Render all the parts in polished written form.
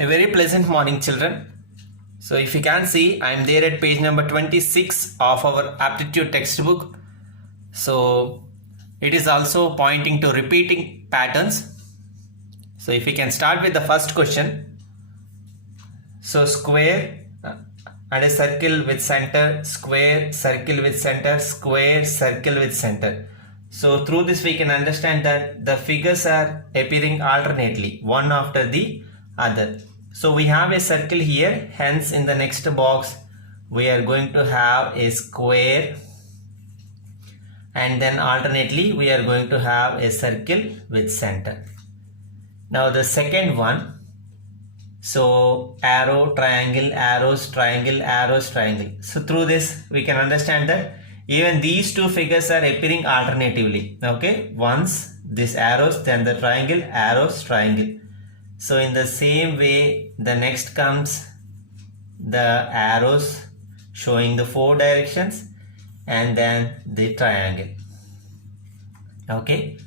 A very pleasant morning, children. So if you can see, I am there at page number 26 of our aptitude textbook. So it is also pointing to repeating patterns. So if we can start with the first question. So square and a circle with center, square, circle with center, square, circle with center. So through this we can understand that the figures are appearing alternately, one after the other. So we have a circle here, hence in the next box we are going to have a square, and then alternately we are going to have a circle with center. Now the second one, so arrow, triangle, arrows, triangle, arrows, triangle. So through this we can understand that even these two figures are appearing alternatively. Okay, once this arrows, then the triangle, arrows, triangle. So in the same way, the next comes the arrows showing the four directions, and then the triangle. Okay,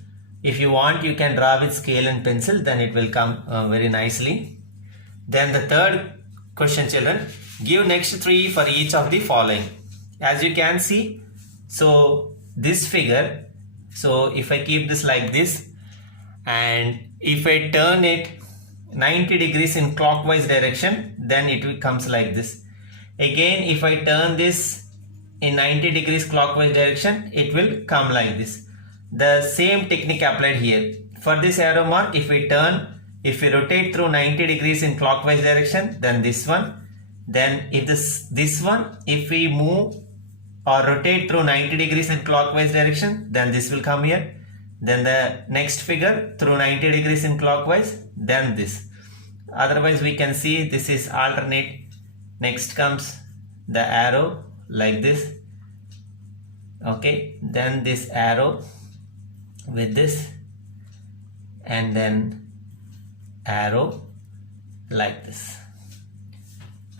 if you want, you can draw with scale and pencil, then it will come very nicely. Then the third question, children, give next three for each of the following. As you can see, so this figure, so if I keep this like this, and if I turn it 90 degrees in clockwise direction, then it becomes like this. Again, if I turn this in 90 degrees clockwise direction, it will come like this. The same technique applied here. For this arrow mark, if we rotate through 90 degrees in clockwise direction, then this one. Then if this one, if we move or rotate through 90 degrees in clockwise direction, then this will come here. Then the next figure through 90 degrees in clockwise, then this. Otherwise we can see this is alternate. Next comes the arrow like this. Okay, then this arrow with this, and then arrow like this.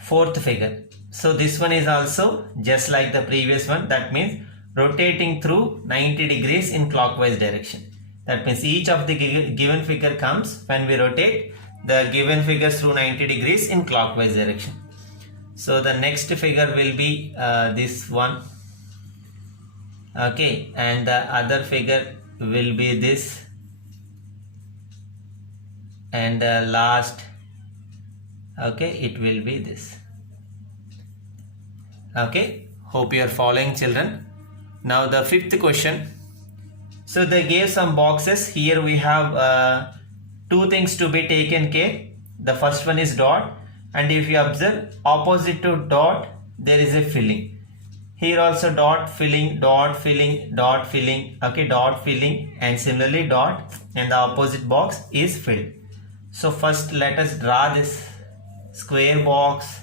Fourth figure. So this one is also just like the previous one. That means rotating through 90 degrees in clockwise direction. That means each of the given figure comes when we rotate the given figures through 90 degrees in clockwise direction. So the next figure will be this one. Okay, and the other figure will be this, and the last, okay, it will be this. Okay, hope you are following, children. Now the fifth question. So they gave some boxes. Here we have two things to be taken care. The first one is dot, and if you observe, opposite to dot there is a filling. Here also dot, filling, dot, filling, dot, filling. Okay, dot, filling, and similarly dot, and the opposite box is filled. So first let us draw this square box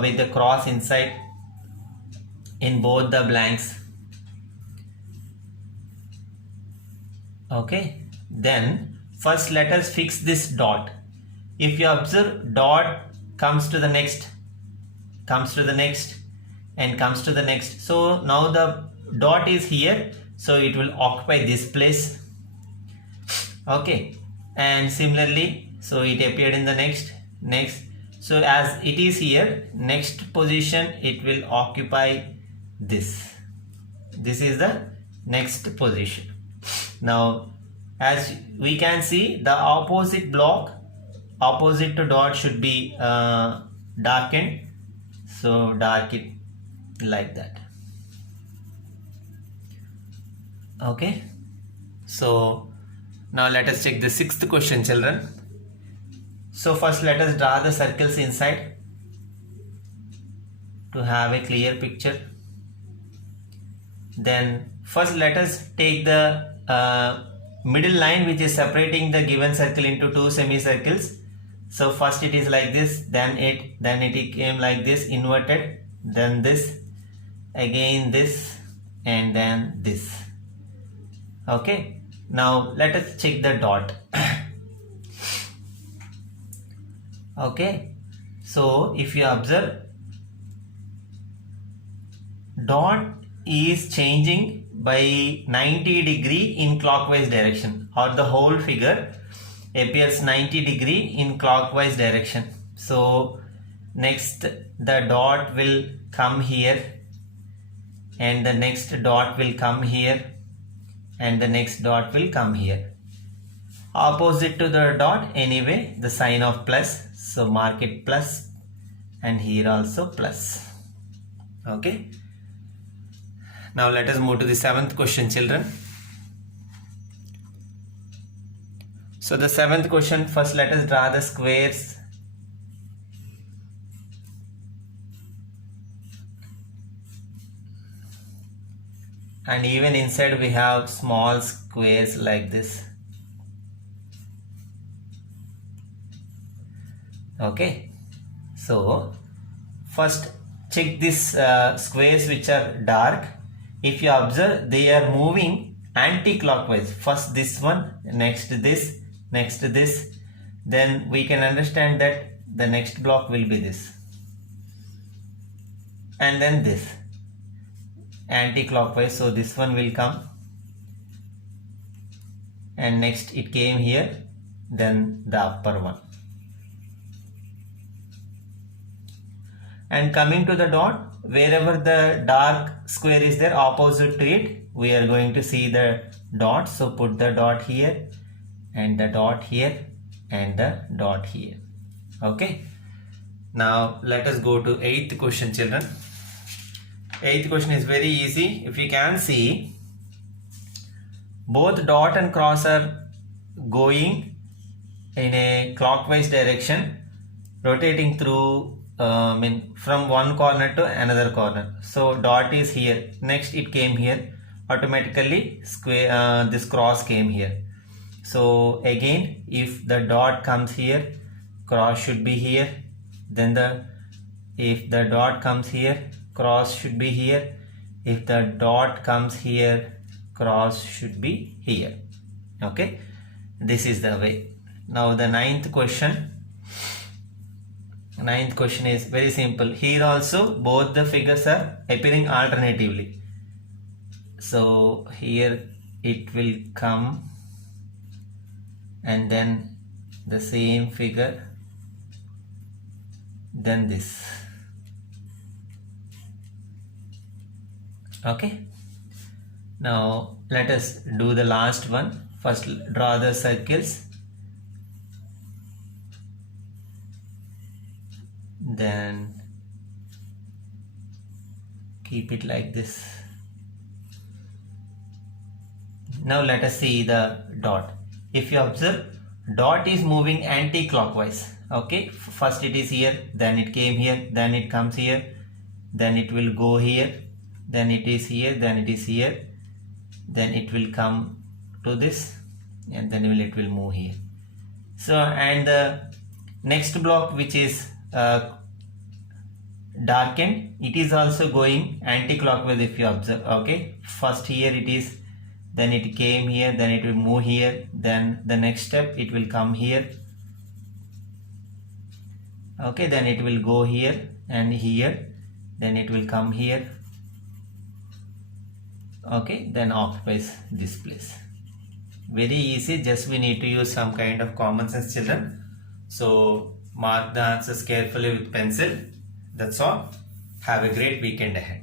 with the cross inside in both the blanks. Okay, then first let us fix this dot. If you observe, dot comes to the next, comes to the next, and comes to the next. So now the dot is here, so it will occupy this place. Okay, and similarly, so it appeared in the next. So as it is here, next position it will occupy this. This is the next position. Now as we can see, the opposite block, opposite to dot, should be darkened. So dark it like that. Okay, so now let us check the sixth question, children. So first let us draw the circles inside to have a clear picture. Then first let us take the middle line which is separating the given circle into two semicircles. So first it is like this, then it came like this, inverted, then this, again this, and then this. Okay, now let us check the dot. Okay, so if you observe, dot is changing by 90 degree in clockwise direction, or the whole figure appears 90 degree in clockwise direction. So next the dot will come here, and the next dot will come here, and the next dot will come here. Opposite to the dot anyway the sign of plus, so mark it plus, and here also plus. Okay. Now let us move to the 7th question, children. So the 7th question, first let us draw the squares. And even inside we have small squares like this. Okay. So first check these squares which are dark. If you observe, they are moving anti-clockwise. First this one, next this, next this. Then we can understand that the next block will be this. And then this. Anti-clockwise. So this one will come. And next it came here. Then the upper one. And coming to the dot, wherever the dark square is there, opposite to it, we are going to see the dot. So put the dot here, and the dot here, and the dot here. Okay. Now let us go to 8th question, children. 8th question is very easy. If you can see, both dot and cross are going in a clockwise direction, rotating through from one corner to another corner. So dot is here, next it came here, automatically square this cross came here. So again, if the dot comes here, cross should be here. Then if the dot comes here, cross should be here. If the dot comes here, cross should be here. Okay, this is the way. Now the 9th question. 9th question is very simple. Here also both the figures are appearing alternatively. So here it will come, and then the same figure, then this. Okay. Now let us do the last one. First draw the circles. Then keep it like this. Now let us see the dot. If you observe, dot is moving anti-clockwise. Okay, first it is here, then it came here, then it comes here, then it will go here, then it is here, then it is here, then it will come to this, and then it will move here. So, and the next block which is darkened, it is also going anti-clockwise if you observe. Okay, first here it is, then it came here, then it will move here, then the next step it will come here. Okay, then it will go here and here, then it will come here. Okay, then occupies this place. Very easy, just we need to use some kind of common sense, children. So mark the answers carefully with pencil. That's all. Have a great weekend ahead.